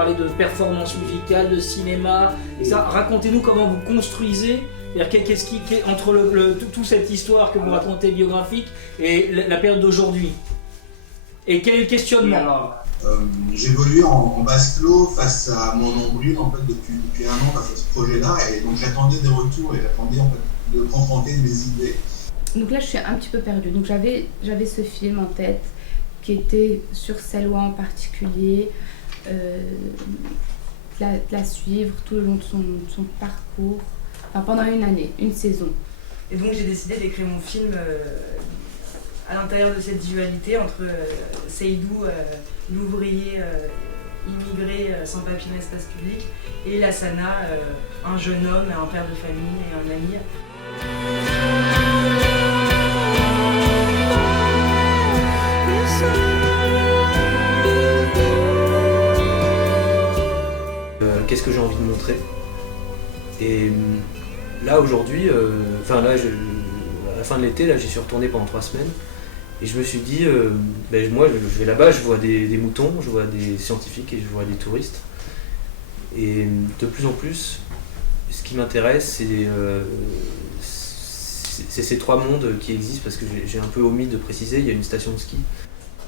parlé de performance musicale, de cinéma, et ça. Racontez-nous comment vous construisez, qu'est-ce qui entre toute cette histoire que vous racontez biographique et la période d'aujourd'hui. Et quel est le questionnement? J'évolue en vase clos face à mon nombril en fait, depuis un an face à ce projet-là, et donc j'attendais des retours et j'attendais en fait, de confronter mes idées. Donc là je suis un petit peu perdue, donc j'avais ce film en tête qui était sur Selwa en particulier, de la suivre tout le long de son parcours, enfin, pendant une année, une saison. Et donc j'ai décidé d'écrire mon film à l'intérieur de cette dualité entre Seydou, l'ouvrier immigré sans papier dans l'espace public, et Lassana, un jeune homme, un père de famille et un ami. Qu'est-ce que j'ai envie de montrer? Et là aujourd'hui, à la fin de l'été, là j'y suis retourné pendant 3 semaines. Et je me suis dit, moi je vais là-bas, je vois des moutons, je vois des scientifiques et je vois des touristes. Et de plus en plus, ce qui m'intéresse, c'est ces 3 mondes qui existent, parce que j'ai un peu omis de préciser, il y a une station de ski.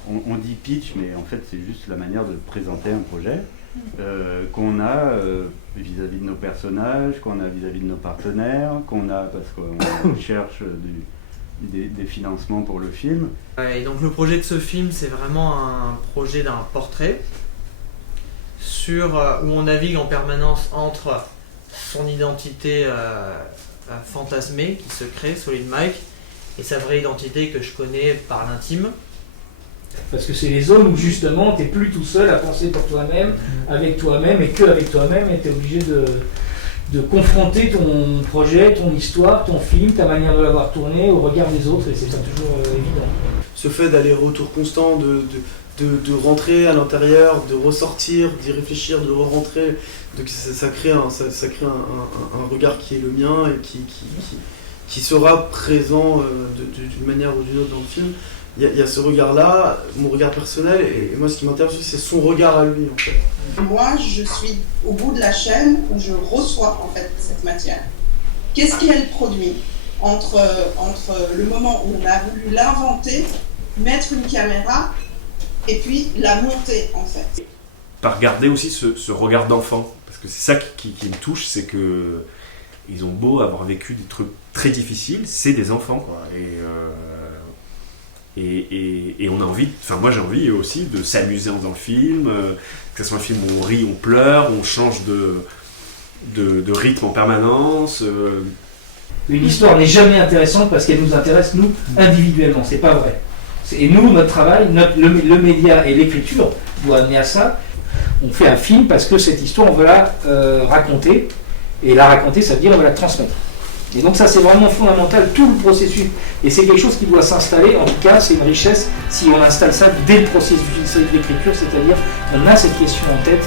On dit pitch, mais en fait c'est juste la manière de présenter un projet qu'on a vis-à-vis de nos personnages, qu'on a vis-à-vis de nos partenaires, qu'on a parce qu'on cherche des financements pour le film. Et donc le projet de ce film, c'est vraiment un projet d'un portrait où on navigue en permanence entre son identité fantasmée qui se crée, Solid Mike, et sa vraie identité que je connais par l'intime. Parce que c'est les zones où justement t'es plus tout seul à penser pour toi-même, avec toi-même et que avec toi-même, et t'es obligé de confronter ton projet, ton histoire, ton film, ta manière de l'avoir tourné au regard des autres, et c'est pas toujours évident. Ce fait d'aller-retour constant, de rentrer à l'intérieur, de ressortir, d'y réfléchir, de re-rentrer, ça crée un regard qui est le mien et qui sera présent d'une manière ou d'une autre dans le film. Il y a ce regard-là, mon regard personnel, et moi ce qui m'intéresse aussi, c'est son regard à lui en fait. Moi je suis au bout de la chaîne où je reçois en fait cette matière. Qu'est-ce qu'elle produit entre le moment où on a voulu l'inventer, mettre une caméra, et puis la monter en fait. Par garder aussi ce regard d'enfant, parce que c'est ça qui me touche, c'est que ils ont beau avoir vécu des trucs très difficiles, c'est des enfants quoi. Et on a envie, moi j'ai envie aussi de s'amuser dans le film, que ce soit un film où on rit, on pleure, on change de rythme en permanence. Une histoire n'est jamais intéressante parce qu'elle nous intéresse nous individuellement, c'est pas vrai. Et nous, notre travail, le média et l'écriture doit amener à ça. On fait un film parce que cette histoire on veut la raconter, et la raconter ça veut dire on va la transmettre. Et donc ça c'est vraiment fondamental, tout le processus, et c'est quelque chose qui doit s'installer, en tout cas c'est une richesse si on installe ça dès le processus d'écriture, c'est-à-dire on a cette question en tête.